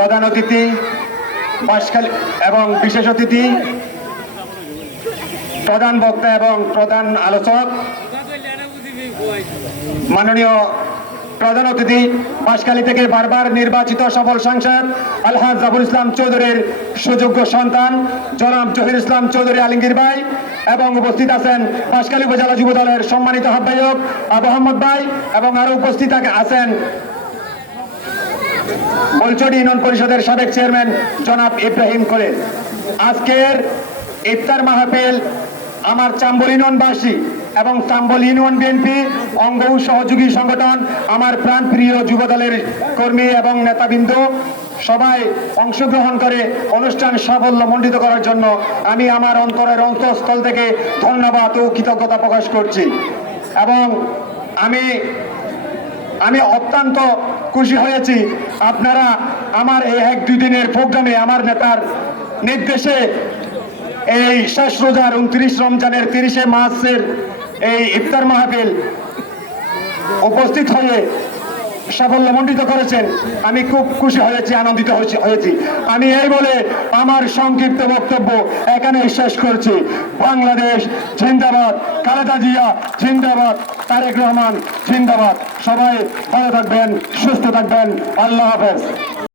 প্রধান অতিথি বাঁশখালী এবং বিশেষ অতিথি, প্রধান বক্তা এবং প্রধান আলোচক, মাননীয় প্রধান অতিথি বাঁশখালী থেকে বারবার নির্বাচিত সফল সাংসদ আলহাজ জাফর ইসলাম চৌধুরীর সুযোগ্য সন্তান জনাব জহির ইসলাম চৌধুরী আলমগীর ভাই, এবং উপস্থিত আছেন বাঁশখালী উপজেলা যুব দলের সম্মানিত আহ্বায়ক আবু আহমদ ভাই, এবং আরো উপস্থিত আছেন বলচড়ি ইউনিয়ন পরিষদের সাবেক চেয়ারম্যান জনাব ইব্রাহিম খলিল। আজকের ইফতার মাহফিল আমার চাম্বল ইউনিয়নবাসী এবং চাম্বল ইউনিয়ন বিএনপি অঙ্গ ও সহযোগী সংগঠন, আমার প্রাণপ্রিয় যুবদলের কর্মী এবং নেতাবৃন্দ সবাই অংশগ্রহণ করে অনুষ্ঠান সাফল্যমণ্ডিত করার জন্য আমি আমার অন্তরের অন্তঃস্থল থেকে ধন্যবাদ ও কৃতজ্ঞতা প্রকাশ করছি। এবং আমি অত্যন্ত খুশি হয়েছি আপনারা আমার এই 1-2 দিনের প্রোগ্রামে আমার নেতার নির্দেশে এই শেষ রোজার 29 রমজানের 30 মার্চের এই ইফতার মাহফিল উপস্থিত হয়ে সাফল্যমণ্ডিত করেছেন। আমি খুব খুশি হয়েছি, আনন্দিত হয়েছি। আমি এই বলে আমার সংক্ষিপ্ত বক্তব্য এখানে শেষ করছি। বাংলাদেশ জিন্দাবাদ, খালেদা জিয়া জিন্দাবাদ, তারেক রহমান জিন্দাবাদ। সবাই ভালো থাকবেন, সুস্থ থাকবেন। আল্লাহ হাফেজ।